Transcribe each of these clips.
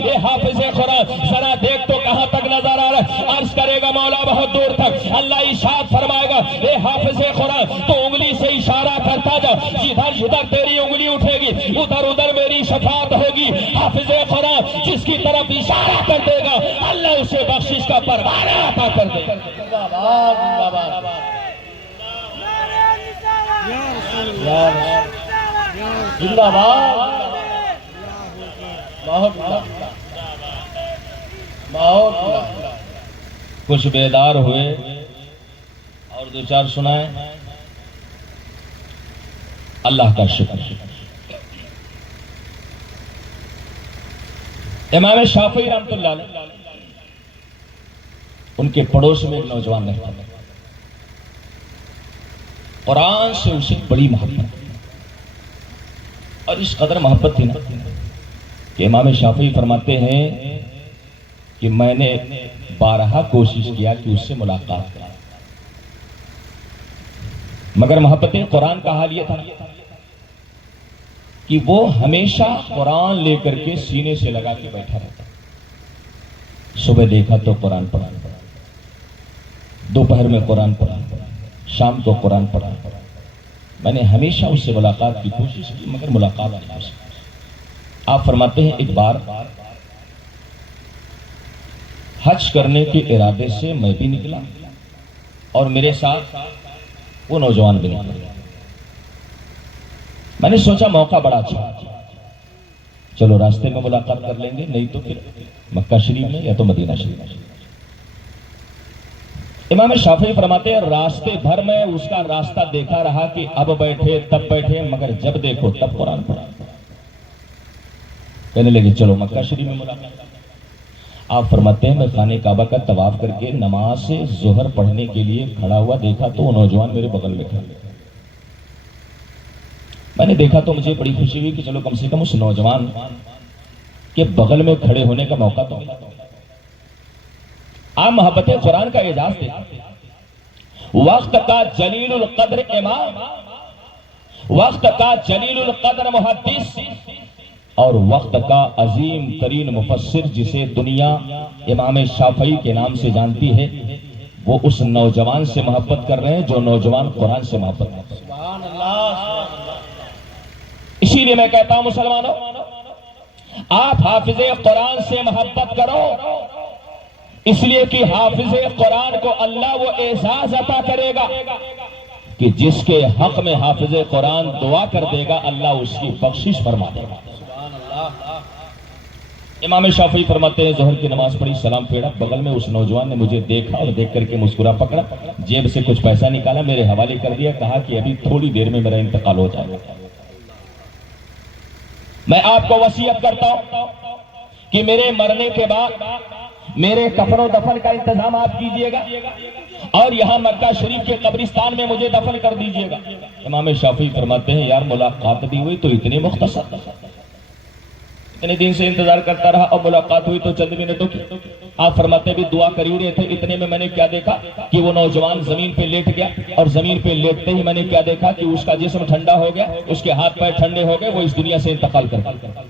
اے حافظ قرآن ذرا دیکھ تو کہاں تک نظر آ رہا ہے. عرض کرے گا مولا بہت دور تک. اللہ ارشاد فرمائے گا اے حافظ قرآن تو انگلی سے اشارہ کرتا جا, جدھر جدھر تیری انگلی اٹھے گی ادھر ادھر میری شفاعت ہوگی. حافظ قرآن جس کی طرف اشارہ کر دے گا اللہ اسے بخشش کا پروانہ عطا کر دے گا. زندہ باد. کچھ بیدار ہوئے اور دو چار سنائے. اللہ کا شکر. امام شافعی رحمۃ اللہ علیہ ان کے پڑوس میں ایک نوجوان رہتا تھا. قرآن سے اسے بڑی محبت, اور اس قدر محبت تھی نا کہ امام شافعی فرماتے ہیں کہ میں نے بارہا کوشش کیا کہ اس سے ملاقات کروں, مگر محبت قرآن کا حال یہ تھا کہ وہ ہمیشہ قرآن لے کر کے سینے سے لگا کے بیٹھا رہتا. صبح دیکھا تو قرآن پڑھا, دوپہر میں قرآن پڑھا, شام کو قرآن پڑھا. میں نے ہمیشہ اس سے ملاقات کی کوشش کی مگر ملاقات نہیں ہو سکی. آپ فرماتے ہیں ایک بار حج کرنے کے ارادے سے میں بھی نکلا اور میرے ساتھ وہ نوجوان بھی نکلا. میں نے سوچا موقع بڑا اچھا, چلو راستے میں ملاقات کر لیں گے, نہیں تو پھر مکہ شریف میں یا تو مدینہ شریف میں. امام شافعی فرماتے ہیں راستے بھر میں اس کا راستہ دیکھا رہا کہ اب بیٹھے تب بیٹھے, مگر جب دیکھو تب قرآن پڑھا. کہنے لگے چلو مکہ شریف میں ملاقات. آپ فرماتے ہیں میں خانہ کعبہ کا طواف کر کے نماز ظہر پڑھنے کے لیے کھڑا ہوا, دیکھا تو وہ نوجوان میرے بغل میں کھڑا. میں نے دیکھا تو مجھے بڑی خوشی ہوئی کہ چلو کم سے کم اس نوجوان کے بغل میں کھڑے ہونے کا موقع تو ملا. آپ محبت قرآن کا اعجاز تھے. وقت کا جلیل القدر امام, وقت کا جلیل القدر محدث, اور وقت کا عظیم ترین مفسر جسے دنیا امام شافعی کے نام سے جانتی ہے, وہ اس نوجوان سے محبت کر رہے ہیں جو نوجوان قرآن سے محبت کرتے ہیں. اسی لیے میں کہتا ہوں مسلمانوں, آپ حافظ قرآن سے محبت کرو, اس لیے کہ حافظ قرآن کو اللہ وہ اعزاز عطا کرے گا کہ جس کے حق میں حافظ قرآن دعا کر دے گا اللہ اس کی بخشش فرما دے گا. امام شافعی فرماتے ہیں ظہر کی نماز پڑھی, سلام پھیرا, بغل میں اس نوجوان نے مجھے دیکھا اور دیکھ کر کے مسکرا پکڑا, جیب سے کچھ پیسہ نکالا, میرے حوالے کر دیا, کہا کہ ابھی تھوڑی دیر میں میرا انتقال ہو جائے گا. میں آپ کو وصیت کرتا ہوں کہ میرے مرنے کے بعد میرے کفن و دفن کا انتظام آپ کیجئے گا اور یہاں مکہ شریف کے قبرستان میں مجھے دفن کر دیجئے گا. امام شافعی فرماتے ہیں یار ملاقات بھی ہوئی تو اتنے مختصر, اتنے دن سے انتظار کرتا رہا اور ملاقات ہوئی تو چند منٹوں کی. آپ فرماتے بھی دعا کر ہی رہے تھے, اتنے میں نے کیا دیکھا کہ وہ نوجوان زمین پہ لیٹ گیا, اور زمین پہ لیٹتے ہی میں نے کیا دیکھا کہ اس کا جسم ٹھنڈا ہو گیا, اس کے ہاتھ پیر ٹھنڈے ہو گئے, وہ اس دنیا سے انتقال کر گیا.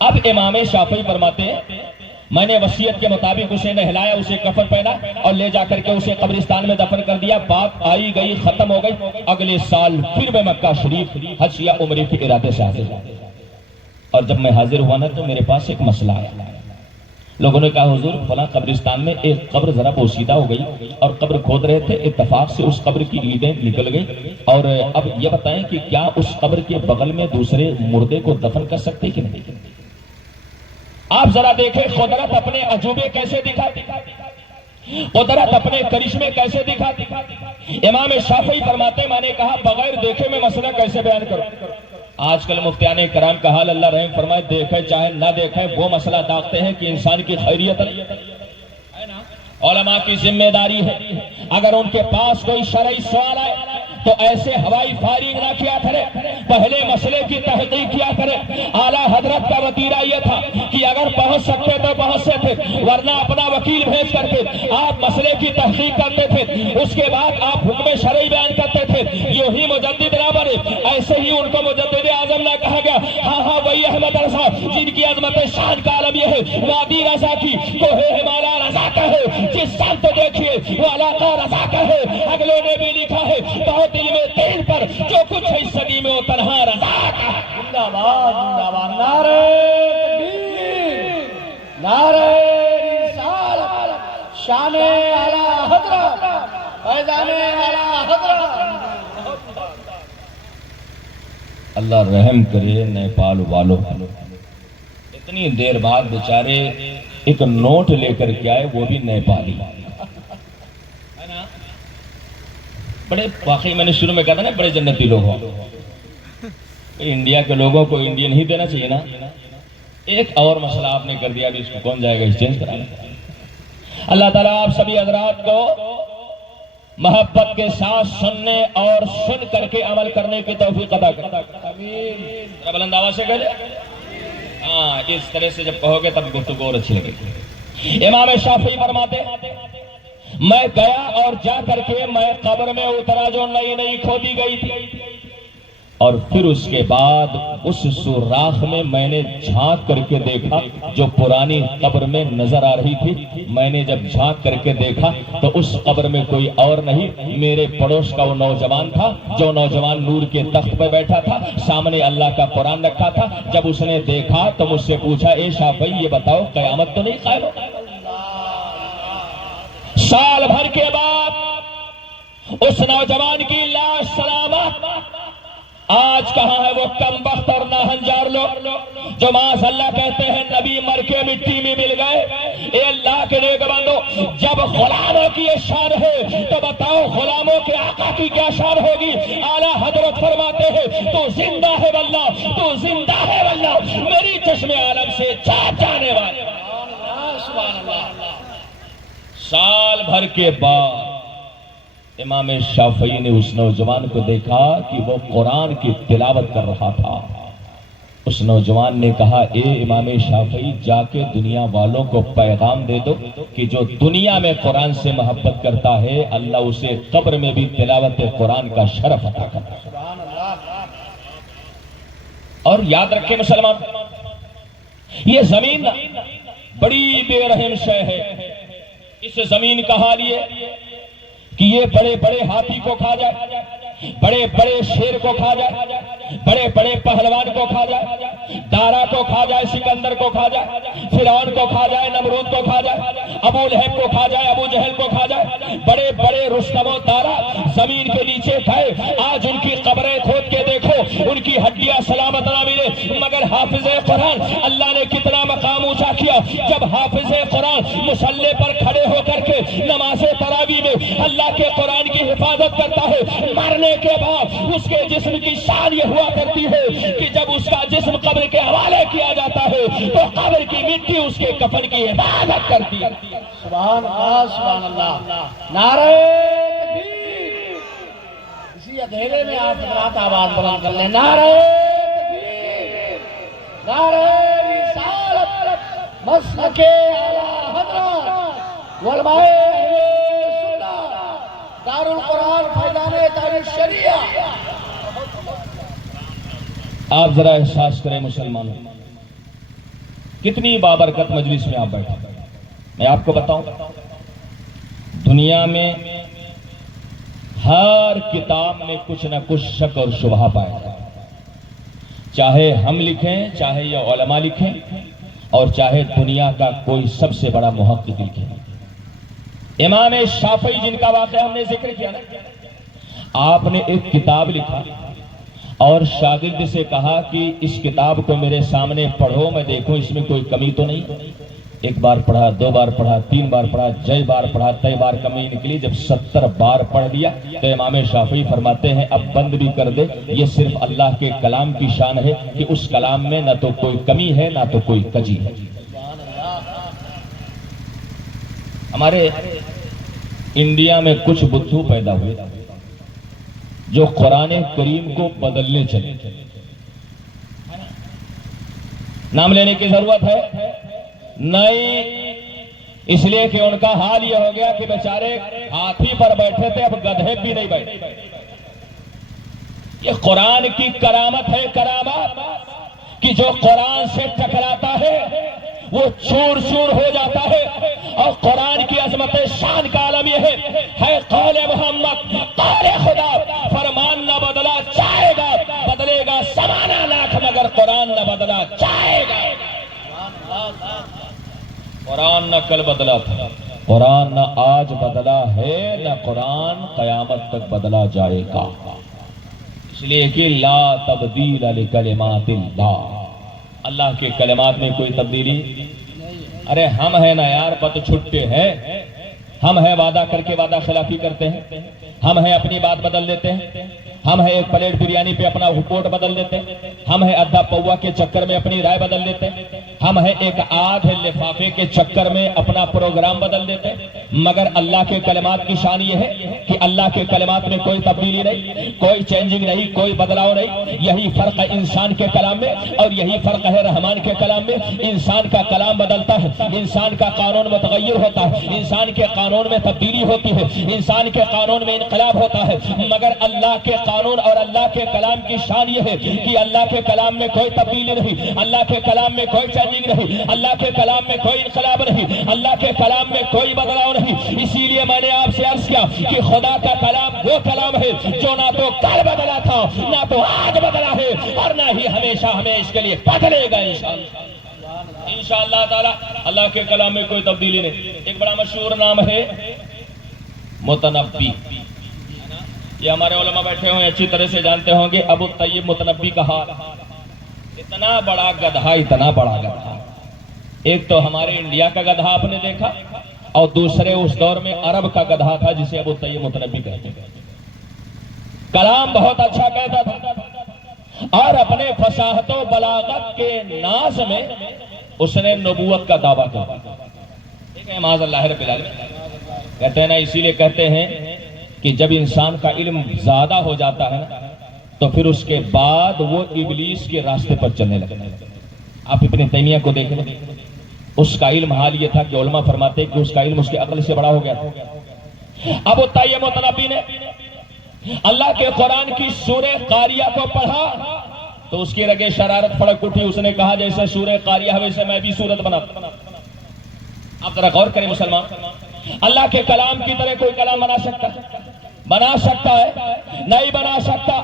اب امام شافعی فرماتے ہیں میں نے وصیت کے مطابق اسے نہلایا, اسے کفن پہنا اور لے جا کر کے اسے قبرستان میں دفن کر دیا. بات آئی گئی ختم ہو گئی. اگلے سال پھر میں مکہ شریف حج یا عمرے کے ارادے سے حاضر ہوا, اور جب میں حاضر ہوا نا تو میرے پاس ایک مسئلہ آیا. لوگوں نے کہا حضور فلاں قبرستان میں ایک قبر ذرا بوسیدہ ہو گئی اور قبر کھود رہے تھے, اتفاق سے اس قبر کی اینٹیں نکل گئی, اور اب یہ بتائیں کہ کیا اس قبر کے بغل میں دوسرے مردے کو دفن کر سکتے کہ نہیں؟ آپ ذرا دیکھیں قدرت اپنے عجوبے کیسے دکھاتی, قدرت اپنے کرشمے کیسے دکھاتی. امام شافعی فرماتے میں نے کہا بغیر دیکھے میں مسئلہ کیسے بیان کروں. آج کل مفتیان کرام کا حال اللہ رحم فرمائے, دیکھے چاہے نہ دیکھے وہ مسئلہ داغتے ہیں کہ انسان کی خیریت نہیں. علماء کی ذمہ داری ہے اگر ان کے پاس کوئی شرعی سوال آئے تو ایسے ہوائی فائرنگ نہ کیا کرے, پہلے مسئلے کی تحقیق کیا کرے. اعلیٰ حضرت کا وتیرہ یہ تھا کہ اگر پہنچ سکتے تو پہنچ سکتے, ورنہ اپنا وکیل بھیج کر کے آپ مسئلے کی تحقیق کرتے تھے, اس کے بعد آپ حکم شرعی بیان کرتے تھے. یوں ہی مجدد برابر ہے, ایسے ہی ان کو مجدد اعظم نہ کہا گیا. ہاں وہی احمد رضا جن کی عظمت عظمت شان کا عالم یہ ہے، وادی رضا کی کوہ ہمالا رضا کا ہے، جس سمت دیکھیے وہ علاقہ رضا کا ہے۔ اگلوں نے بھی لکھا ہے بہت علم دین پر جو کچھ ہے اس صدی میں وہ تنہا رضا کا ہے۔ زندہ باد زندہ باد، نعرہ تکبیر، نعرہ رسالت، شان اعلی حضرت، فیضان اعلی حضرت۔ اللہ رحم کرے نیپال والوں، اتنی دیر بعد بیچارے ایک نوٹ لے کر کے آئے، وہ بھی نیپالی۔ بڑے واقعی میں نے شروع میں کہا تھا نا بڑے جنتی لوگ ہوں، انڈیا کے لوگوں کو انڈین ہی دینا چاہیے نا۔ ایک اور مسئلہ آپ نے کر دیا، ابھی اس کو کون جائے گا ایکسچینج کرانے۔ اللہ تعالیٰ آپ سبھی حضرات کو محبت کے ساتھ سننے اور سن کر کے عمل کرنے کی توفیق عطا کرے۔ آمین۔ بلند آواز سے کہے، ہاں اس طرح سے جب کہو گے تب گفتگو اور اچھی لگے گی۔ امام شافعی فرماتے میں گیا اور جا کر کے میں قبر میں اترا جو نئی نئی کھودی گئی تھی، اور پھر اس کے بعد اس سوراخ میں میں نے جھانک کر کے دیکھا جو پرانی قبر میں نظر آ رہی تھی۔ میں نے جب جھانک کر کے دیکھا تو اس قبر میں کوئی اور نہیں، میرے پڑوس کا وہ نوجوان تھا جو نوجوان نور کے تخت پہ بیٹھا تھا، سامنے اللہ کا قرآن رکھا تھا۔ جب اس نے دیکھا تو مجھ سے پوچھا اے شافعی یہ بتاؤ قیامت تو نہیں قائم ہو؟ سال بھر کے بعد اس نوجوان کی لاش سلامت آج کہاں ہے وہ کم بخت اور ناہنجار لوگ جو معاذ اللہ کہتے ہیں نبی مر کے مٹی میں مل گئے۔ اے اللہ کے نیک بندو، جب غلاموں کی یہ شان ہے تو بتاؤ غلاموں کے آقا کی کیا شان ہوگی؟ اعلیٰ حضرت فرماتے ہیں تو زندہ ہے واللہ، تو زندہ ہے واللہ، میری چشم عالم سے جانے والے۔ سال بھر کے بعد امام شافعی نے اس نوجوان کو دیکھا کہ وہ قرآن کی تلاوت کر رہا تھا۔ اس نوجوان نے کہا اے امام شافعی جا کے دنیا والوں کو پیغام دے دو کہ جو دنیا میں قرآن سے محبت کرتا ہے اللہ اسے قبر میں بھی تلاوت قرآن کا شرف عطا کرتا ہے۔ اور یاد رکھیں مسلمان، یہ زمین بڑی بے رحم شے ہے۔ اس زمین کا حال یہ کہ یہ بڑے بڑے ہاتھی کو کھا جائے، بڑے بڑے شیر کو کھا جائے، بڑے بڑے پہلوان کو کھا جائے، دارا کو کھا جائے، سکندر کو کھا جائے، فرعون کو کھا جائے، نمرود کو کھا جائے، ابو لہب کو کھا جائے، ابو جہل کو کھا جائے، بڑے بڑے رستم و دارا زمین کے نیچے کھائے۔ آج ان کی قبریں کھود کے دیکھو، ان کی ہڈیاں سلامت نہ ملے، مگر حافظ قرآن اللہ نے کتنا مقام اونچا کیا۔ جب حافظ قرآن مصلی پر کھڑے ہو کر کے نماز تراویح میں اللہ کے قرآن کی حفاظت کرتا ہے، مرنے کے بعد اس کے جسم کی شان یہ ہوا کرتی ہے کہ جب اس کا جسم قبر کے حوالے کیا جاتا ہے تو قبر کی مٹی اس کے کفن کی حفاظت کرتی ہے۔ سبحان اللہ سبحان اللہ، نعرہ تکبیر۔ اسی اندھیرے میں آپ حضرات آواز بلند کر لیں، نعرہ تکبیر، نعرہ رسالت، مسلک اعلی حضرت، علماء دار القرآن فیضان تاریخ شریعہ۔ آپ ذرا احساس کریں مسلمانوں، کتنی بابرکت مجلس میں آپ بیٹھے۔ میں آپ کو بتاؤں دنیا میں ہر کتاب میں کچھ نہ کچھ شک اور شبہ پایا جائے، چاہے ہم لکھیں، چاہے یہ علماء لکھیں، اور چاہے دنیا کا کوئی سب سے بڑا محقق لکھے۔ امام شافعی جن کا واقعہ ہم نے ذکر کیا نا، آپ نے ایک کتاب لکھا اور شاگرد سے کہا کہ اس کتاب کو میرے سامنے پڑھو، میں دیکھوں اس میں کوئی کمی تو نہیں۔ ایک بار پڑھا، دو بار پڑھا، تین بار پڑھا، جے بار پڑھا، تے بار کمی نکلی۔ جب 70 بار پڑھ لیا تو امام شافعی فرماتے ہیں اب بند بھی کر دے، یہ صرف اللہ کے کلام کی شان ہے کہ اس کلام میں نہ تو کوئی کمی ہے نہ تو کوئی کجی ہے۔ ہمارے انڈیا میں کچھ بدھو پیدا ہوئے جو قرآن کریم کو بدلنے چلے۔ نام لینے کی ضرورت ہے نہیں، اس لیے کہ ان کا حال یہ ہو گیا کہ بیچارے ہاتھی پر بیٹھے تھے، اب گدھے بھی نہیں بیٹھے۔ یہ قرآن کی کرامت ہے، کرامت کہ جو قرآن سے ٹکراتا ہے وہ چور چور ہو جاتا ہے. اور قرآن کی عظمت شان کا عالم یہ ہے قول محمد قول خدا. فرمان نہ بدلا جائے گا، بدلے گا زمانہ لاکھ مگر قرآن نہ بدلا جائے گا. قرآن نہ کل بدلا تھا، قرآن نہ آج بدلا ہے، نہ قرآن قیامت تک بدلا جائے گا. اس لیے کہ لا تبدیل لکلمات اللہ، اللہ کے کلمات میں کوئی تبدیلی. ارے ہم ہیں نا یار بد چھٹے ہیں، ہم ہیں وعدہ کر کے وعدہ خلافی کرتے ہیں، ہم ہیں اپنی بات بدل دیتے ہیں، ہم ہیں ایک پلیٹ بریانی پہ اپنا رپورٹ بدل دیتے ہیں، ہم ہیں ادھا پوا کے چکر میں اپنی رائے بدل دیتے ہیں، ہم ہیں ایک آدھ لفافے کے چکر میں اپنا پروگرام بدل دیتے ہیں. مگر اللہ کے کلمات کی شان یہ ہے کہ اللہ کے کلمات میں کوئی تبدیلی نہیں، کوئی چینجنگ نہیں، کوئی بدلاؤ نہیں. یہی فرق ہے انسان کے کلام میں اور یہی فرق ہے رحمان کے کلام میں. انسان کا کلام بدلتا ہے، انسان کا قانون متغیر ہوتا ہے، انسان کے قانون میں تبدیلی ہوتی ہے، انسان کے قانون میں انقلاب ہوتا ہے. مگر اللہ کے قانون اور اللہ کے کلام کی شان یہ ہے کہ اللہ کے کلام میں کوئی تبدیلی نہیں، اللہ کے کلام میں کوئی چینجنگ نہیں، اللہ کے کلام میں کوئی انقلاب نہیں، اللہ کے کلام میں کوئی بدلاؤ نہیں. اسی لیے میں نے آپ سے عرض کیا کہ خدا کا کلام وہ کلام ہے جو نہ تو کل بدلا تھا، نہ تو آج بدلا ہے، اور نہ ہی ہمیشہ ہمیشہ کے لیے بدلے گا انشاءاللہ تعالی. اللہ کے کلام میں کوئی تبدیلی نہیں. ایک بڑا مشہور نام ہے متنبی. یہ ہمارے علماء بیٹھے ہوئے اچھی طرح سے جانتے ہوں گے ابو طیب متنبی کا حال. اتنا بڑا گدھا، اتنا بڑا گدھا. ایک تو ہمارے انڈیا کا گدھا آپ نے دیکھا، اور دوسرے اس دور میں عرب کا گدھا تھا جسے ابو طیب متنبی کہتے ہیں. کلام بہت اچھا کہتا تھا اور اپنے فصاحت و بلاغت کے ناز میں اس نے نبوت کا دعویٰ کیا. ٹھیک ہے، معاذ اللہ رب العالمین. کہتے ہیں نا، اسی لیے کہتے ہیں کہ جب انسان کا علم زیادہ ہو جاتا ہے تو پھر اس کے بعد وہ ابلیس کے راستے پر چلنے لگتا ہے. آپ ابن تیمیہ کو دیکھ لیں، اس کا علم حال یہ تھا کہ علماء فرماتے کہ اس کا علم اس کے عقل سے بڑا ہو گیا. ابو طیب متنبی نے اللہ کے قرآن کی سورہ قاریہ کو پڑھا تو اس کی رگیں شرارت پھڑک اٹھی. اس نے کہا جیسے سورہ قاریہ ہے ویسے میں بھی سورت بناتا. آپ ذرا غور کریں مسلمان، اللہ کے کلام کی طرح کوئی کلام بنا سکتا ہے؟ بنا سکتا ہے؟ نہیں بنا سکتا.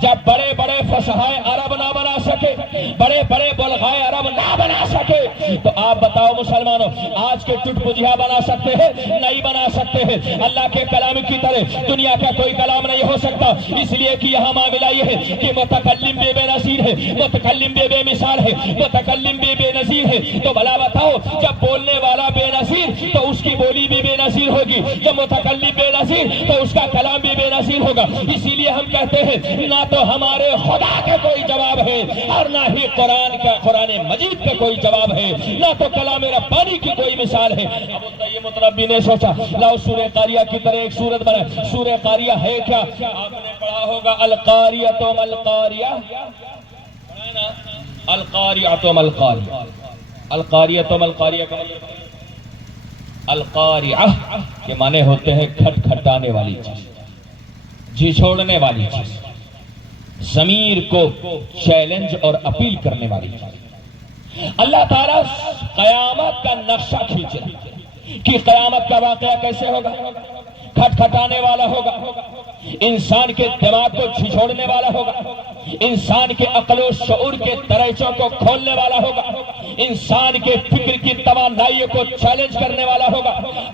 جب بڑے بڑے فصحائے عرب نہ بنا سکے، بڑے بڑے بلغائے عرب نہ بنا سکے، تو آپ بتاؤ مسلمانوں آج کے ٹٹ پجھیا بنا سکتے ہیں؟ نہیں بنا سکتے ہیں. اللہ کے کلام کی طرح دنیا کا کوئی کلام نہیں ہو سکتا. اس لیے کہ یہاں معاملہ یہ ہے کہ متکلم بے نظیر ہے، متکلم بے مثال ہے، متکلم بے نظیر ہے. تو بھلا بتاؤ جب بولنے والا بے نظیر تو اس کی بولی بھی بے نظیر ہوگی، جب متکلم بے نظیر تو اس کا کلام بھی بے نظیر ہوگا. اسی لیے ہم کہتے ہیں نہ تو ہمارے خدا کا کوئی جواب ہے اور نہ ہی قرآن مجید کا کوئی جواب ہے، نہ تو کلام ربانی کی کوئی مثال ہے. ابو طیب متنبی نے سوچا لاؤ سورہ قاریہ کی طرح ایک سورت بنائے. سورہ قاریہ ہے کیا؟ آپ نے پڑھا ہوگا القاریۃ مل قاریہ، پڑھا نا؟ القاریۃ مل قاریہ، القاریۃ مل قاریہ کا القاریہ کے معنی ہوتے ہیں کھٹ کھٹانے والی چیز، جھنجھوڑنے والی چیز، ضمیر کو چیلنج اور اپیل کرنے والی چیز. اللہ تعالیٰ قیامت کا نقشہ کھینچ رہا ہے کہ قیامت کا واقعہ کیسے ہوگا. کھٹ کھٹانے والا ہوگا، انسان کے دماغ کو جھنجھوڑنے والا ہوگا، انسان کے عقل و شعور کے دریچوں کو کھولنے والا ہوگا، انسان کے فکر کی توانائی کو چیلنج کرنے والا ہوگا.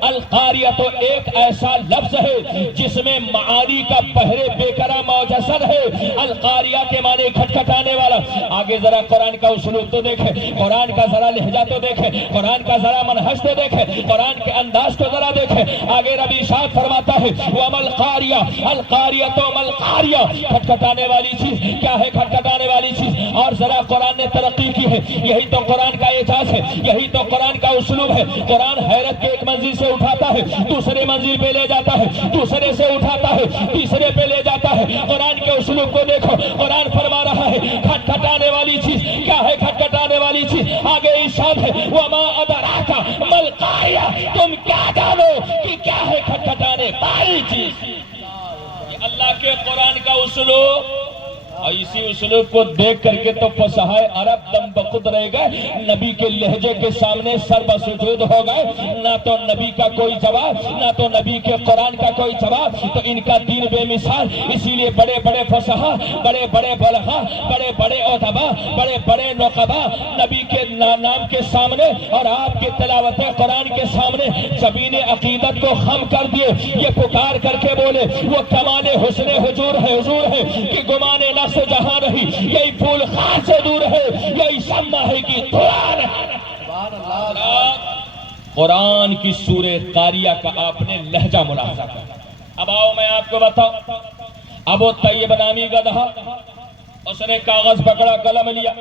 القاریہ تو ایک ایسا لفظ ہے جس میں معانی کا بحر بے کرا موجسد ہے. القاریہ کے معنی کھٹکھٹانے والا. آگے ذرا قرآن کا اسلوب تو دیکھیں، قرآن کا ذرا لہجہ تو دیکھیں، قرآن کا ذرا منہج تو دیکھیں، قرآن کے انداز کو ذرا دیکھیں. آگے ربی ارشاد فرماتا ہے وَمَا الْقَارِيَةُ الْقَارِيَةُ وَمَا الْقَارِيَةُ. کھٹکھٹانے والی چیز کیا ہے؟ کھٹکھٹانے والی چیز. اور ذرا قرآن نے ترقی کی ہے. یہی تو قرآن کا اعجاز ہے، یہی تو قرآن کا اسلوب ہے. قرآن حیرت کے ایک منزل سے اٹھاتا ہے، دوسرے منزل پہ لے جاتا ہے، دوسرے سے اٹھاتا ہے، تیسرے پہ لے جاتا ہے. قرآن کے اسلوب کو دیکھو. قرآن فرما رہا ہے کھٹکھٹانے والی چیز کیا ہے؟ کھٹکھٹانے والی چیز. آگے ارشاد ہے وَمَا أَدْرَاكَ مَا الْقَارِيَةُ. تم کیا جانو کہ کیا ہے کھٹکھٹانے والی چیز؟ اللہ کے قرآن کا اسلوب. اور اسی اسلوب کو دیکھ کر کے تو فصحائے عرب دم بخود رہ گئے، نبی کے لہجے کے سامنے سر بسجود ہو گئے، نہ تو نبی کا کوئی جواب، نہ تو نبی کے قرآن کا کوئی جواب، تو ان کا دین بے مثال۔ اسی لیے بڑے بڑے فصحا، بڑے بڑے بلغا، بڑے بڑے ادبا، بڑے بڑے نقبا نبی کے نام کے سامنے اور آپ کی تلاوت قرآن کے سامنے زمین عقیدت کو خم کر دیے، یہ پکار کر کے بولے وہ کمال حسن حضور ہے، حضور ہے کہ گمان نفس جہاں رہی، یہی پھول خار سے دور ہے، یہی شمع ہے کہ دھواں ہے۔ سبحان اللہ۔ قرآن کی سورہ قاریہ کا آپ نے لہجہ ملاحظہ کیا۔ اب آؤ میں آپ کو بتاؤں، ابو طیب نامی گدھا، اس نے کاغذ پکڑا، قلم لیا،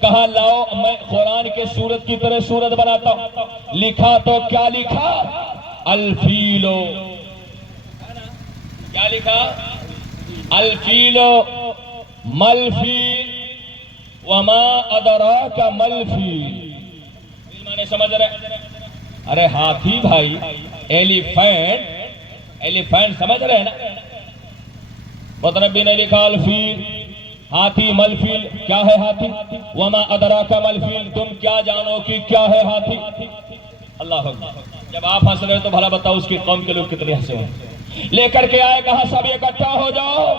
کہا لاؤ میں قرآن کے سورت کی طرح سورت بناتا ہوں۔ لکھا تو کیا لکھا؟ الفیلو۔ کیا لکھا؟ الفیلو ملفیل وما ادراک ملفیل۔ معنی سمجھ رہے؟ ارے ہاتھی بھائی، ایلیفینٹ، ایلیفینٹ سمجھ رہے ہیں نا؟ مطلب نے لکھا الفیل، ہاتھی، ملفیل کیا ہے ہاتھی؟ وما ادراک ملفیل، تم کیا جانو کہ کیا ہے ہاتھی؟ اللہ اکبر۔ جب آپ ہنس رہے تو بھلا بتاؤ اس کی قوم کے لوگ کتنے ہنسے ہوئے؟ لے کر کے آئے، کہا سب اکٹھا ہو جاؤ۔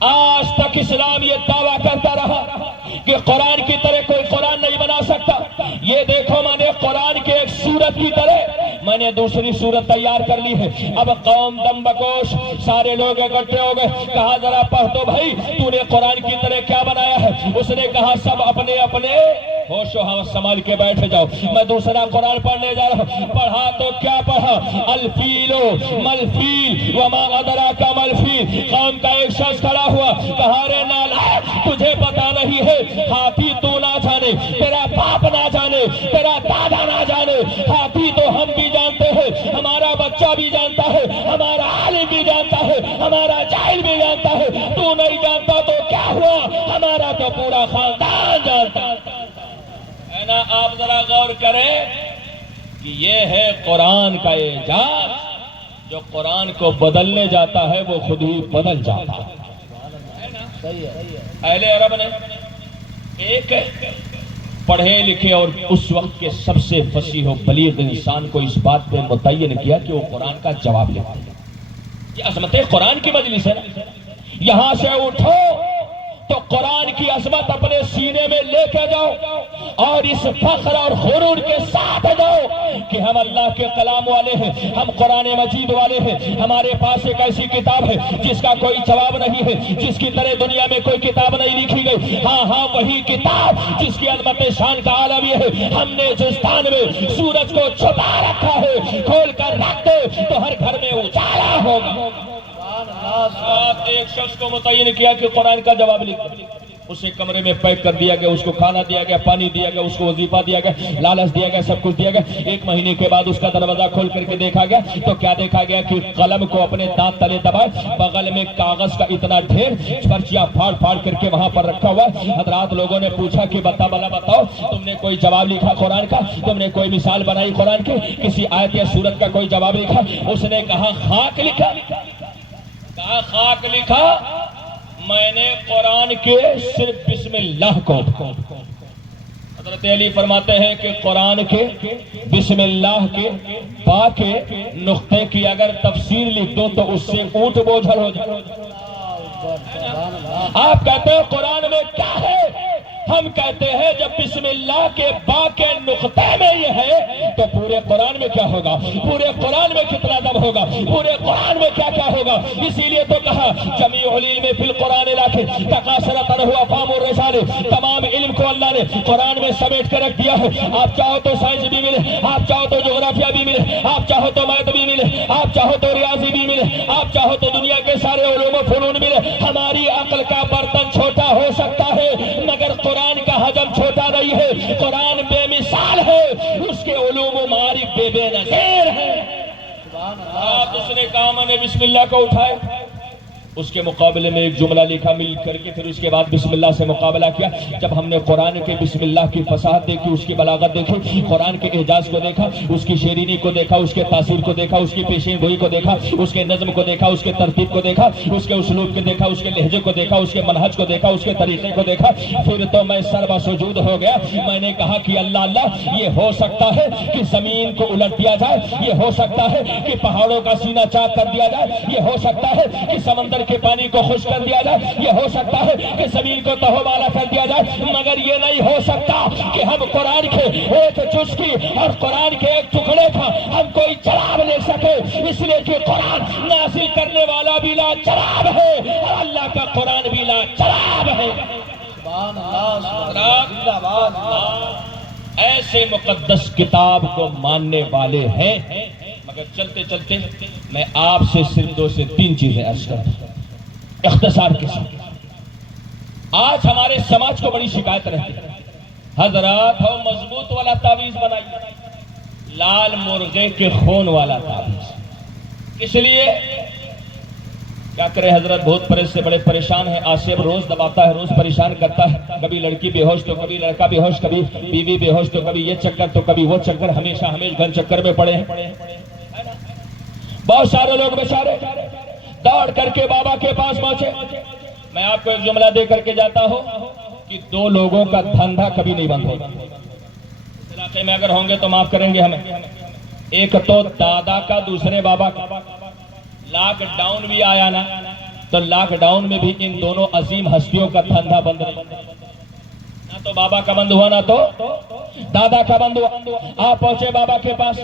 آج تک اسلام یہ دعویٰ کرتا رہا کہ قرآن کی طرح کوئی قرآن نہیں بنا سکتا۔ یہ دیکھو میں نے قرآن کے ایک سورت کی طرح میں نے دوسری سورت تیار کر لی ہے۔ اب قوم دم بکوش سارے لوگ اکٹھے ہو گئے، کہا ذرا پڑھ تو بھائی تو نے قرآن کی طرح کیا بنایا ہے؟ اس نے کہا سب اپنے اپنے ہوش و حواس سنبھال کے بیٹھ جاؤ، میں دوسرا قرآن پڑھنے جا رہا ہوں۔ پڑھا تو کیا پڑھا؟ الفیلو ملفیل وما ادراک ملفیل۔ قوم کا ایک شخص کھڑا ہوا، کہا رے نالائق، تجھے پتا نہیں ہے ہاتھی تو نہ جانے، تیرا باپ نہ جانے، تیرا دادا نہ جانے، ہاتھی تو ہم بھی جانتے ہیں، ہمارا بچہ بھی جانتا ہے، ہمارا عالم بھی جانتا ہے، ہمارا جاہل بھی جانتا ہے، تو نہیں جانتا تو کیا ہوا؟ ہمارا تو پورا خاندان جانتا ہے نا۔ آپ ذرا غور کریں کہ یہ ہے قرآن کا اعجاز، جو قرآن کو بدلنے جاتا ہے وہ خود ہی بدل جاتا ہے۔ اہل عرب نے ایک پڑھے لکھے اور اس وقت کے سب سے فصیح و بلیغ انسان کو اس بات پہ متعین کیا کہ وہ قرآن کا جواب لے۔ یہ عظمت قرآن کی مجلس ہے نا، یہاں سے اٹھو تو قرآن کی عظمت اپنے سینے میں لے کے جاؤ اور اس فخر اور غرور کے ساتھ جاؤ کہ ہم اللہ کے کلام والے ہیں، ہم قرآن مجید والے ہیں، ہمارے پاس ایک ایسی کتاب ہے جس کا کوئی جواب نہیں ہے، جس کی طرح دنیا میں کوئی کتاب نہیں لکھی گئی۔ ہاں وہی کتاب جس کی عظمت شان کا عالم یہ ہے، ہم نے جستان میں سورج کو چھپا رکھا ہے، کھول کر رکھ دے تو ہر گھر میں اجالا ہوگا۔ ایک شخص کو متعین کیا کہ قرآن کا جواب لکھ، اسے کمرے میں پیک کر دیا گیا، اس کو کھانا دیا گیا، پانی دیا گیا، اس کو وظیفہ دیا گیا، لالچ دیا گیا، سب کچھ دیا گیا۔ ایک مہینے کے بعد اس کا دروازہ کھول کر کے دیکھا گیا تو کیا دیکھا گیا کہ قلم کو اپنے دانت تلے دبائے، بغل میں کاغذ کا اتنا ڈھیر، پرچیاں پھاڑ پھاڑ کر کے وہاں پر رکھا ہوا۔ حضرات لوگوں نے پوچھا کہ بتاؤ تم نے کوئی جواب لکھا قرآن کا؟ تم نے کوئی مثال بنائی قرآن کی؟ کسی آیت یا سورت کا کوئی جواب لکھا؟ اس نے کہا خاک لکھا۔ کہا خاک لکھا، میں نے قرآن کے صرف بسم اللہ کو۔ حضرت علی فرماتے ہیں کہ قرآن کے بسم اللہ کے با کے نقطے کی اگر تفسیر لکھ دو تو اس سے اونٹ بوجھل ہو جائے۔ آپ کہتے ہیں قرآن میں کیا ہے؟ ہم کہتے ہیں جب بسم اللہ کے با کے نقطے میں یہ ہے تو پورے قرآن میں کیا ہوگا؟ پورے قرآن میں کتنا دم ہوگا؟ پورے قرآن میں کیا کیا ہوگا؟ اسی لیے تو کہا جمیع العلم فی القرآن لاکھ تقاصرت عنہ افہام الرسال، تمام علم کو اللہ نے قرآن میں سمیٹ کر رکھ دیا ہے۔ آپ چاہو تو سائنس بھی ملے، آپ چاہو تو جغرافیہ بھی ملے، آپ چاہو تو میتھ بھی ملے، آپ چاہو تو ریاضی بھی ملے، آپ چاہو تو دنیا کے سارے علوم و فنون ملے۔ ہماری عقل کا برتن چھوٹا ہو سکتا ہے مگر قرآن کا حجم چھوٹا نہیں ہے۔ قرآن بے مثال ہے، اس کے علوم و معارف بے نظیر ہے۔ آپ اس نے کہا میں نے بسم اللہ کو اٹھائے، اس کے مقابلے میں ایک جملہ لکھا مل کر کے، پھر اس کے بعد بسم اللہ سے مقابلہ کیا۔ جب ہم نے قرآن کے بسم اللہ کی فصاحت دیکھی، اس کی بلاغت دیکھی، قرآن کے اعجاز کو دیکھا، اس کی شیرینی کو دیکھا، اس کے تاثیر کو دیکھا، اس کی پیشین گوئی کو دیکھا، اس کے نظم کو دیکھا، اس کے ترتیب کو دیکھا، اس کے اسلوب کو دیکھا، اس کے لہجے کو دیکھا، اس کے منہج کو دیکھا، اس کے طریقے کو دیکھا، پھر تو میں سربا سجود ہو گیا۔ میں نے کہا کہ اللہ اللہ، یہ ہو سکتا ہے کہ زمین کو الٹ دیا جائے، یہ ہو سکتا ہے کہ پہاڑوں کا سینہ چاک کر دیا جائے، یہ ہو سکتا ہے کہ سمندر کے پانی کو خشک کر دیا جائے، یہ ہو سکتا ہے کہ زمین کو تہو بالا کر دیا جائے، مگر یہ نہیں ہو سکتا کہ ہم قرآن کے ایک جز کی اور قرآن کے ایک ٹکڑے کا ہم کوئی چراغ لے سکے، اس لیے کہ قرآن نازل کرنے والا بھی لا چراغ ہے اور اللہ کا قرآن بھی لا چراغ ہے۔ سبحان اللہ، زندہ باد۔ ایسے مقدس کتاب کو ماننے والے ہیں، مگر چلتے چلتے میں آپ سے صرف 2 سے 3 چیزیں عرض کرتا ہوں اختصار کے ساتھ۔ آج ہمارے سماج کو بڑی شکایت رہتی ہے، حضرات ہو مضبوط والا تعویذ بنائیے، لال مرغے کے خون والا تعویذ۔ اس لیے کیا کرے حضرت، بہت پرہیز سے بڑے پریشان ہیں۔ آصف روز دباتا ہے، روز پریشان کرتا ہے، کبھی لڑکی بے ہوش تو کبھی لڑکا بے ہوش، کبھی بیوی بے ہوش تو کبھی یہ چکر تو کبھی وہ چکر، ہمیشہ گھر چکر میں پڑے ہیں۔ بہت سارے لوگ بیچارے دوڑ کر کے بابا کے پاس پہنچے۔ میں آپ کو ایک جملہ دے کر کے جاتا ہوں کہ 2 لوگوں کا دھندا کبھی نہیں بند ہوگا اس علاقے میں، اگر ہوں گے تو معاف کریں گے ہمیں۔ ایک تو دادا کا، دوسرے بابا کا۔ لاک ڈاؤن بھی آیا نا، تو لاک ڈاؤن میں بھی ان دونوں عظیم ہستیوں کا دھندا بند نہیں، نہ تو بابا کا بند ہوا نہ تو دادا کا بند ہوا۔ آپ پہنچے بابا کے پاس،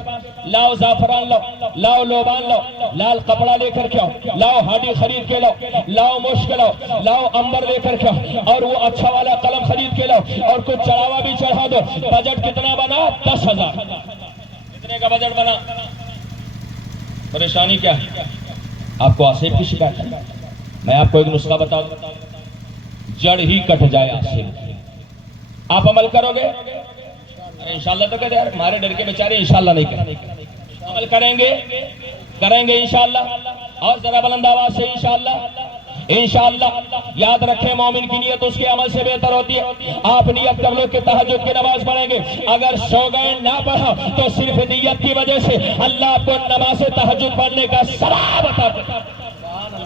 لاؤ زعفران لاؤ، لاؤ لوبان لاؤ، لال کپڑا لے کر کے آؤ، لاؤ ہاڈی خرید کے لاؤ، لاؤ مشک لاؤ، لاؤ امبر لے کر کے آؤ، اور وہ اچھا والا قلم خرید کے لاؤ، اور کچھ چڑھاوا بھی چڑھا دو۔ بجٹ کتنا بنا؟ 10,000۔ کتنے کا بجٹ بنا؟ پریشانی کیا ہے؟ آپ کو آصف کی شکایت ہے؟ میں آپ کو ایک نسخہ بتا دوں، جڑ ہی کٹ جائے آصف۔ آپ عمل کرو گے؟ انشاءاللہ تو کہتے ہیں یار ہمارے ڈر کے بیچارے انشاءاللہ نہیں کریں، عمل کریں گے انشاءاللہ، اور ذرا بلند آواز سے انشاءاللہ۔ انشاءاللہ یاد رکھیں، مومن کی نیت اس کے عمل سے بہتر ہوتی ہے۔ آپ نیت کر لو کہ تہجد کی نماز پڑھیں گے، اگر سو گئے نہ پڑھا تو صرف نیت کی وجہ سے اللہ آپ کو نماز تہجد پڑھنے کا ثواب عطا کرے۔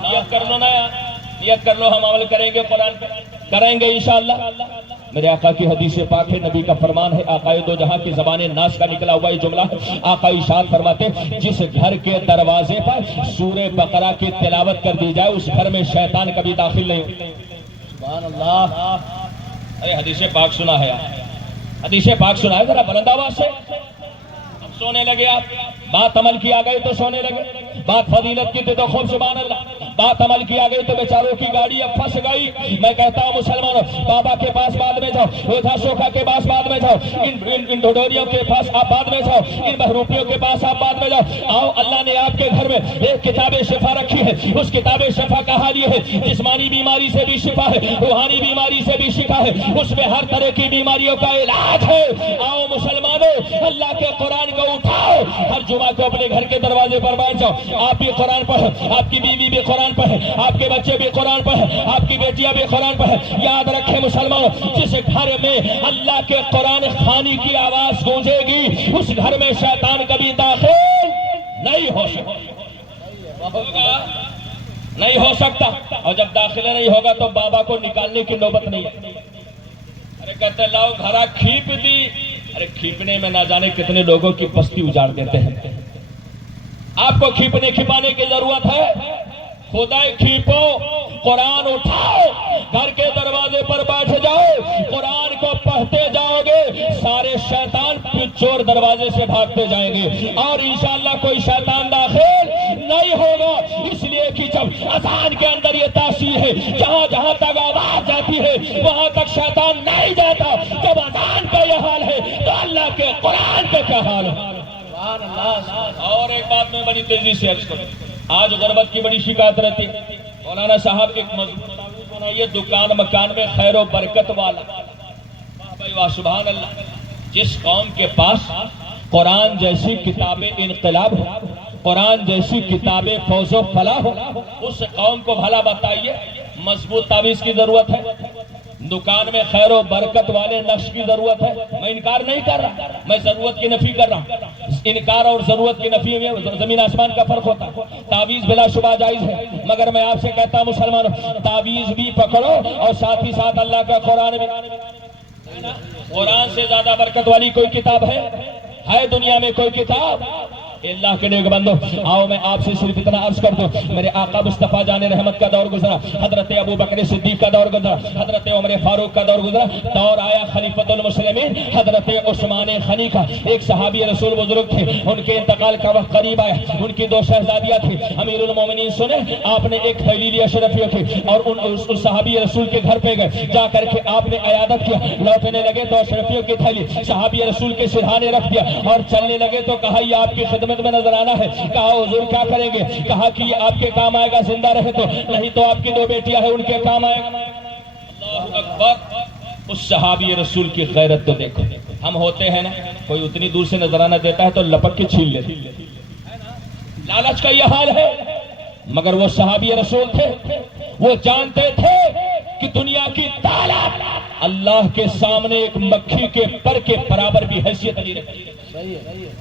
نیت کر لو نا یار، نیت کر لو، ہم عمل کریں گے، قرآن کریں گے انشاءاللہ۔ میرے آقا کی حدیث پاک ہے، نبی کا فرمان ہے، آقائے دو جہاں کی زبان ناس کا نکلا ہوا یہ جملہ ہے۔ آقا ارشاد فرماتے، جس گھر کے دروازے پر سورہ بقرہ کی تلاوت کر دی جائے اس گھر میں شیطان کبھی داخل نہیں ہوتا۔ سبحان اللہ۔ ارے حدیث پاک سنا ہے، حدیث پاک سنا ہے، ذرا بلند آواز سے۔ اب سونے لگے آپ، بات عمل کی آ گئی تو سونے لگے، بات فضیلت کی تھی تو خوب سبحان اللہ، بات عمل کی آ گئی تو بیچاروں کی گاڑی اب پھنس گئی۔ میں کہتا ہوں مسلمانوں، بابا کے پاس بعد میں جاؤ، اوجھا سوکھا کے پاس بعد میں جاؤ، ان ڈھڈوریوں کے پاس آپ بعد میں جاؤ، ان بہروپیوں کے پاس آپ بعد میں جاؤ۔ آؤ، اللہ نے آپ کے گھر میں ایک کتاب شفا رکھی ہے، اس کتاب شفا کا حال یہ ہے، جسمانی بیماری سے بھی شفا ہے، روحانی بیماری سے بھی شفا ہے، اس میں ہر طرح کی بیماریوں کا علاج ہے۔ آؤ مسلمانوں، اللہ کے قرآن کو اٹھاؤ، ہر جمعہ کو اپنے گھر کے دروازے پر بیٹھ جاؤ، آپ بھی قرآن پڑھیں، آپ کی بیوی بھی قرآن پڑھیں، آپ کے بچے بھی قرآن پڑھیں، آپ کی بیٹیاں بھی قرآن پڑھیں۔ یاد رکھیں مسلمانوں، جس گھر میں اللہ کے قرآن خوانی کی آواز گونجے گی اس گھر میں شیطان کبھی داخل نہیں ہو سکتا، نہیں ہو سکتا، اور جب داخل نہیں ہوگا تو بابا کو نکالنے کی نوبت نہیں ہے۔ ارے کہتے ہیں لاؤ گھرا کھیپ دی، ارے کھیپنے میں نہ جانے کتنے لوگوں کی بستی اجاڑ دیتے ہیں۔ آپ کو کھیپنے کھپانے کی ضرورت ہے؟ خدائے کھیپو، قرآن اٹھاؤ، گھر کے دروازے پر بیٹھ جاؤ، قرآن کو پڑھتے جاؤ گے، سارے شیطان چور دروازے سے بھاگتے جائیں گے، اور انشاءاللہ کوئی شیطان داخل نہیں ہوگا۔ اس لیے کہ جب اذان کے اندر یہ تاثیر ہے، جہاں جہاں تک آواز جاتی ہے وہاں تک شیطان نہیں جاتا۔ جب اذان کا یہ حال ہے تو اللہ کے قرآن کا کیا حال ہے؟ اور ایک بات میں بڑی تیزی سے عرض کروں، آج غربت کی بڑی شکایت رہتی ہے۔ مولانا صاحب ایک مضمون بنائیے، دکان مکان میں خیر و برکت والا۔ واہ بھائی واہ، سبحان اللہ۔ جس قوم کے پاس قرآن جیسی کتاب انقلاب ہے، قرآن جیسی کتابیں فوز و فلاح ہو، اس قوم کو بھلا بتائیے مضبوط تعویذ کی ضرورت ہے، دکان میں خیر و برکت والے نقش کی ضرورت ہے۔ میں انکار نہیں کر رہا، میں ضرورت کی نفی کر رہا ہوں۔ انکار اور ضرورت کی نفی میں زمین آسمان کا فرق ہوتا ہے۔ تعویذ بلا شبہ جائز ہے، مگر میں آپ سے کہتا ہوں مسلمانوں، تعویذ بھی پکڑو اور ساتھ ہی ساتھ اللہ کا قرآن بھی۔ قرآن سے زیادہ برکت والی کوئی کتاب ہے دنیا میں کوئی کتاب؟ اللہ کے نیک بندو، آؤ میں آپ سے صرف اتنا عرض کر دوں، میرے آقا مصطفیٰ جان رحمت کا دور گزرا، حضرت ابو بکر صدیق کا دور گزرا، حضرت عمر فاروق کا دور گزرا، دور آیا خلیفۃ المسلمین حضرت عثمان غنی کا۔ ایک صحابی رسول بزرگ تھے، ان کے انتقال کا وقت قریب آیا، ان کی دو شہزادیاں تھیں۔ امیر المومنین سنے آپ نے ایک تھیلی لی اشرفیوں کی اور ان صحابی رسول کے گھر پہ گئے، جا کر کے آپ نے عیادت کیا، لوٹنے لگے تو اشرفیوں کی تھیلی صحابی رسول کے سرہانے رکھ دیا اور چلنے لگے تو کہا یہ آپ کی خدمت میں نظر آنا ہے۔ کہا حضور کیا کریں گے؟ کہا کہ یہ آپ کے کام آئے گا زندہ رہے تو، نہیں تو آپ کی دو بیٹیاں ہیں ان کے کام آئے گا۔ اللہ اکبر! اس صحابی رسول کی غیرت تو دیکھو۔ ہم ہوتے ہیں نا، کوئی اتنی دور سے نظرانہ دیتا ہے تو لپک کے چھین لیتے، لالچ کا یہ حال ہے، مگر وہ صحابی رسول تھے، وہ جانتے تھے کہ دنیا کی دولت اللہ کے سامنے ایک مکھی کے پر کے برابر بھی حیثیت نہیں رکھتی۔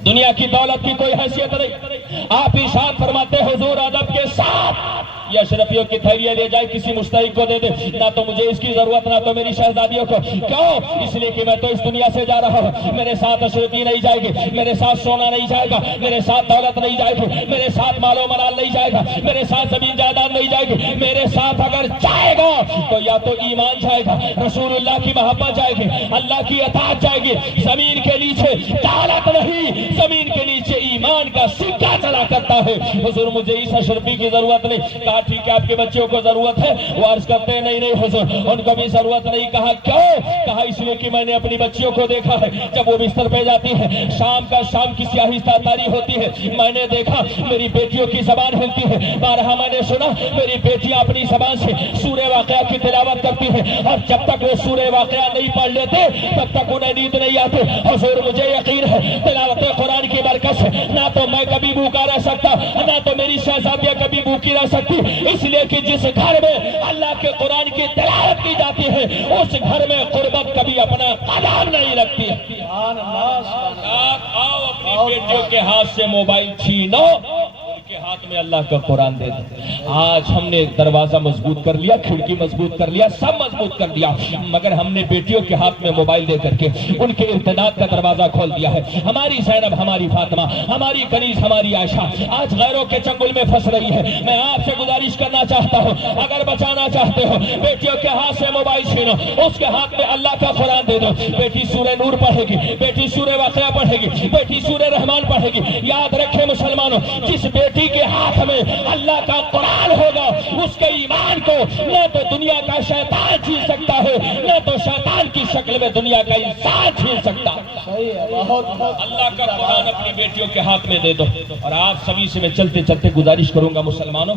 دنیا کی دولت کی کوئی حیثیت نہیں۔ آپ ارشاد فرماتے حضور ادب کے ساتھ یہ اشرفیوں کی تھیلیاں لے جائے کسی مستحق کو دے دے، نہ تو مجھے اس کی ضرورت نہ تو میری شہزادیوں کو۔ کیوں؟ اس لیے کہ میں تو اس دنیا سے جا رہا ہوں، میرے ساتھ اشرفی نہیں جائے گی، میرے ساتھ سونا نہیں جائے گا، میرے ساتھ دولت نہیں جائے گی، میرے ساتھ مال و منال نہیں جائے گا، میرے ساتھ زمین جائیداد نہیں جائے گی، میرے ساتھ اگر جائے گا تو یا تو ایمان جائے گا، رسول اللہ کی محبت جائے گی، اللہ کی اطاعت جائے گی۔ زمین کے نیچے دولت نہیں، زمین کے نیچے ایمان کا سکہ چلا کرتا ہے۔ حضور مجھے اس اشرفی کی ضرورت نہیں۔ کہا ٹھیک ہے آپ کے بچوں کو ضرورت ہے، وہ عرض کرتے ہیں نہیں نہیں حضور ان کو بھی ضرورت نہیں۔ کہا کیوں؟ کہا اس لیے کہ میں نے اپنی بچیوں کو دیکھا ہے جب وہ بستر پہ جاتی ہے، شام کی سیاہی تاری ہوتی ہے، میں نے دیکھا میری بیٹیوں کی زبان ہلتی ہے، بارہا میں نے سنا میری بیٹیاں اپنی زبان سے سورہ واقعہ کی تلاوت کرتی ہیں، اور جب تک وہ سورہ واقعہ نہیں پڑھ لیتے تب تک انہیں نیند نہیں آتی۔ حضور مجھے یقین ہے تلاوت قرآن کی برکت سے نہ تو میں کبھی بھوکا رہ سکتا، نہ تو میری شہزادیاں کبھی بھوکی رہ سکتی، اس لیے کہ جس گھر میں اللہ کے قرآن کی تلاوت کی جاتی ہے اس گھر میں قربت کبھی اپنا قدم نہیں رکھتی۔ آؤ اپنی بیٹیوں کے ہاتھ سے موبائل چھینو، ان کے ہاتھ میں اللہ کا قرآن دے دو۔ آج ہم نے دروازہ مضبوط کر لیا، کھڑکی مضبوط کر لیا، سب مضبوط کر لیا، مگر ہم نے بیٹیوں کے ہاتھ میں موبائل دے کر کے ان کے امتداد کا دروازہ کھول دیا ہے۔ ہماری زینب، ہماری فاطمہ، ہماری کنیز، ہماری عائشہ آج غیروں کے چنگل میں پھنس رہی ہے۔ میں آپ سے گزارش کرنا چاہتا ہوں، اگر بچانا چاہتے ہو بیٹیوں کے ہاتھ سے موبائل چھینو، اس کے ہاتھ میں اللہ کا قرآن دے دو۔ بیٹی سورہ نور پڑھے گی، بیٹی سورہ واقعہ پڑھے گی، بیٹی سورہ رحمان پڑھے گی۔ یاد رکھیں مسلمانوں، جس بیٹی کے ہاتھ میں اللہ کا قرآن ہوگا اس کے ایمان کو نہ تو دنیا کا شیطان چھین سکتا ہے، نہ تو شیطان کی شکل میں دنیا کا انسان چھین سکتا ہے۔ اللہ کا قرآن اپنی بیٹیوں کے ہاتھ میں دے دو۔ اور آپ سبھی سے میں چلتے چلتے گزارش کروں گا مسلمانوں،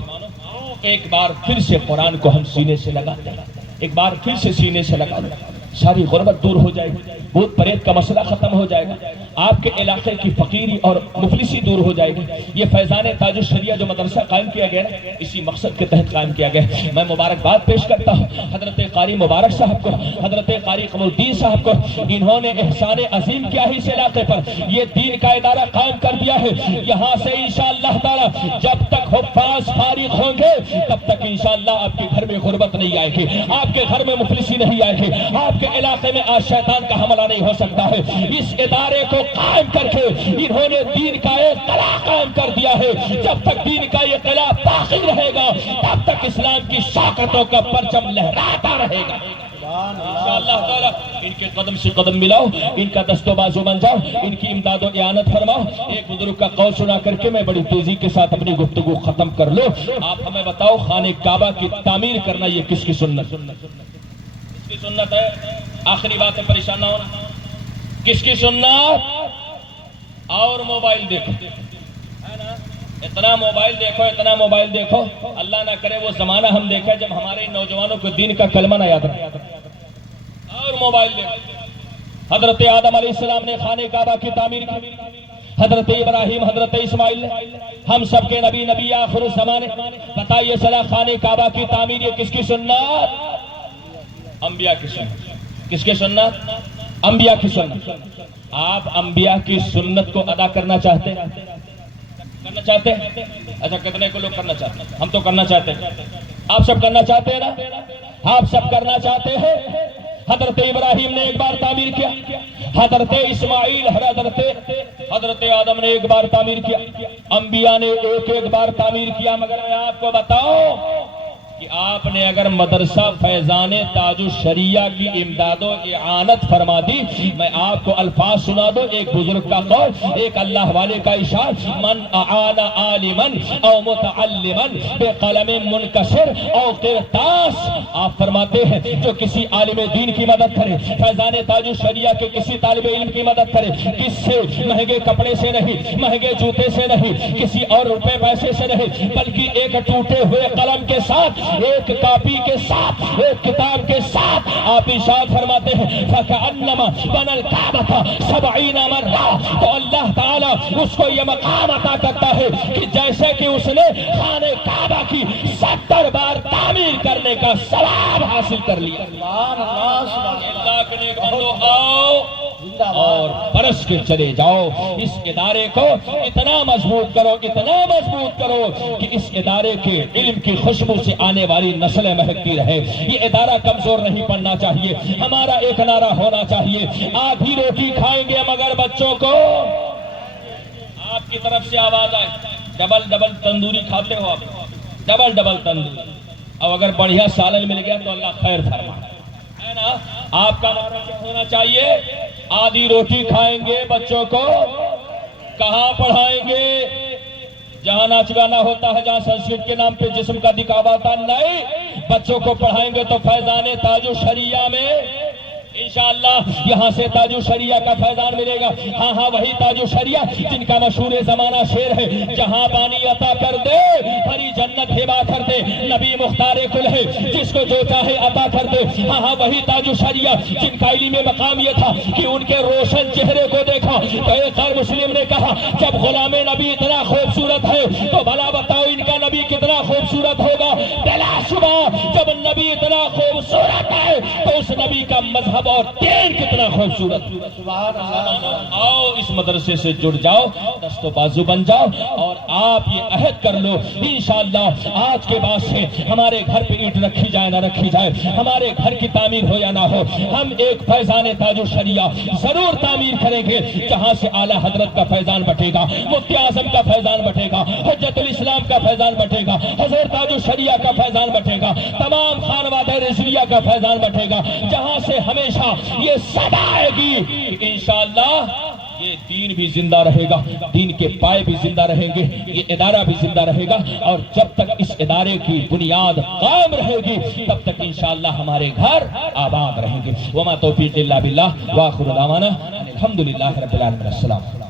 ایک بار پھر سے قرآن کو ہم سینے سے لگاتے ہیں، ایک بار پھر سے سینے سے لگا دیں، ساری غربت دور ہو جائے گی، بھوت پریت کا مسئلہ ختم ہو جائے گا، آپ کے علاقے کی فقیری اور مفلسی دور ہو جائے گی۔ یہ فیضان تاج الشریعہ جو مدرسہ قائم کیا گیا نا، اسی مقصد کے تحت قائم کیا گیا۔ میں مبارکباد پیش کرتا ہوں حضرت قاری مبارک صاحب کو، حضرت قاری قمر الدین صاحب کو، انہوں نے احسان عظیم کیا ہے اس علاقے پر، یہ دین کا ادارہ قائم کر دیا ہے۔ یہاں سے انشاءاللہ تعالی جب تک حفاظ فارغ ہوں گے تب تک انشاءاللہ آپ کے گھر میں غربت نہیں آئے گی، آپ کے گھر میں مفلسی نہیں آئے گی، آپ کے علاقے میں آج شیطان کا حملہ نہیں ہو سکتا ہے۔ اس ادارے کو قائم کر کے انہوں نے دین کا ایک قلعہ قائم کر دیا ہے۔ جب تک دین کا یہ قلعہ باقی رہے گا تب تک اسلام کی شوکتوں کا پرچم لہراتا رہے گا۔ انشاءاللہ تعالیٰ ان کے قدم سے قدم ملاؤ، ان کا دست و بازو بن جاؤ، ان کی امداد و اعانت فرماؤ۔ ایک بزرگ کا قول سنا کر کے میں بڑی تیزی کے ساتھ اپنی گفتگو ختم کر لوں۔ آپ ہمیں بتاؤ، خانہ کعبہ کی تعمیر کرنا یہ کس کی سنت کی سنت ہے؟ آخری بات ہے، پریشان نہ ہونا، کس کی سنت؟ اور موبائل دیکھو، اتنا موبائل دیکھو، اتنا موبائل دیکھو، اللہ نہ کرے وہ زمانہ ہم دیکھیں جب ہمارے نوجوانوں کو دین کا کلمہ نہ یاد رہے، اور موبائل دیکھو۔ حضرت آدم علیہ السلام نے خانہ کعبہ کی تعمیر کی، حضرت ابراہیم حضرت اسماعیل نے ہم سب کے نبی نبی آخر الزمانے بتائیے صلاح خانہ کعبہ کی تعمیر یہ کس کی سنت؟ انبیاء کی سنت. کس کی سنت؟ انبیاء کی سنت. آپ انبیاء کی سنت کو ادا کرنا چاہتے ہیں؟ کرنا چاہتے ہیں؟ اچھا کتنے کو لوگ کرنا چاہتے ہیں؟ ہم تو کرنا چاہتے ہیں. آپ سب کرنا چاہتے ہیں نا؟ آپ سب کرنا چاہتے ہیں. حضرت ابراہیم نے ایک بار تعمیر کیا, حضرت اسماعیل حضرت آدم نے ایک بار تعمیر کیا, انبیاء نے ایک ایک بار تعمیر کیا. مگر میں آپ کو بتاؤں کہ آپ نے اگر مدرسہ فیضان تاج الشریعہ کی امداد و اعانت فرما دی, میں آپ کو الفاظ سنا دو, ایک بزرگ کا قول, ایک اللہ والے کا اشارہ, من اعان عالما او متعلما بقلم منکسر او قرطاس. آپ فرماتے ہیں جو کسی عالم دین کی مدد کرے, فیضان تاج الشریعہ کے کسی طالب علم کی مدد کرے, کس سے؟ مہنگے کپڑے سے نہیں, مہنگے جوتے سے نہیں, کسی اور روپے پیسے سے نہیں, بلکہ ایک ٹوٹے ہوئے قلم کے ساتھ, ایک کاپی کے ساتھ, ایک کتاب کے ساتھ. آپ ارشاد فرماتے ہیں فَكَأَنَّمَا بَنَى الْكَعْبَةَ 70 مرة, تو اللہ تعالیٰ اس کو یہ مقام عطا کرتا ہے کہ جیسے کہ اس نے خانہ کعبہ کی 70 بار تعمیر کرنے کا ثواب حاصل کر لیا. سبحان اللہ سبحان اللہ کے نیک بندو آؤ اور برس کے چلے جاؤ. اس ادارے کو اتنا مضبوط کرو, اتنا مضبوط کرو کہ اس ادارے کے علم کی خوشبو سے آنے والی نسلیں مہکتی رہے. یہ ادارہ کمزور نہیں پڑنا چاہیے. ہمارا ایک نعرہ ہونا چاہیے, آدھی روٹی کھائیں گے مگر بچوں کو. آپ کی طرف سے آواز آئے ڈبل تندوری کھاتے ہو آپ, ڈبل تندوری, اور اگر بڑھیا سالن مل گیا تو اللہ خیر فرمائے, ہے نا. آپ کا نعرہ کیا ہونا چاہیے؟ آدھی روٹی کھائیں گے بچوں کو کہاں پڑھائیں گے؟ جہاں ناچ گانا ہوتا ہے, جہاں سنسکرت کے نام پہ جسم کا دکھاوا ہوتا ہے, نہیں, بچوں کو پڑھائیں گے تو فیضان تاج الشریعہ میں انشاءاللہ یہاں سے تاج الشریعہ کا فیضان ملے گا. ہاں وہی تاج الشریعہ جن کا مشہور زمانہ شعر ہے, جہاں بانی عطا کر دے ہری جنت ہبا کر دے, نبی مختار کل ہے جس کو جو چاہے عطا کر دے. ہاں وہی تاج الشریعہ جن کا علم مقام یہ تھا کہ ان کے روشن چہرے کو دیکھا تو ایک اور مسلم نے کہا جب غلام نبی اتنا خوبصورت ہے تو بھلا بتاؤ ان کا نبی کتنا خوبصورت ہوگا. بلا شبہ جب نبی اتنا خوبصورت ہے تو اس نبی کا مذہب اور دین کتنا خوبصورت. سبحان اللہ. آؤ اس مدرسے سے جڑ جاؤ, دست و بازو بن جاؤ, اور آپ یہ عہد کر لو انشاءاللہ آج کے بعد سے ہمارے گھر پہ اینٹ رکھی جائے نہ رکھی جائے, ہمارے گھر کی تعمیر ہو یا نہ ہو, ہم ایک فیضان تاج الشریعہ ضرور تعمیر کریں گے جہاں سے اعلیٰ حضرت کا فیضان بٹے گا, مفتی اعظم کا فیضان بٹے گا, حجت الاسلام کا فیضان بٹے گا, حضور تاج الشریعہ کا فیضان بٹے گا, تمام خانوادہ رضویہ کا فیضان بٹے گا, جہاں سے ہمیشہ یہ صدا آئے گی کہ انشاءاللہ یہ دین بھی زندہ رہے گا, دین کے پائے بھی زندہ رہیں گے, یہ ادارہ بھی زندہ رہے گا. اور جب تک اس ادارے کی بنیاد قائم رہے گی تب تک انشاءاللہ ہمارے گھر آباد رہیں گے. وما توفیق الا باللہ, وآخر دعوانا الحمدللہ رب العالمین. السلام.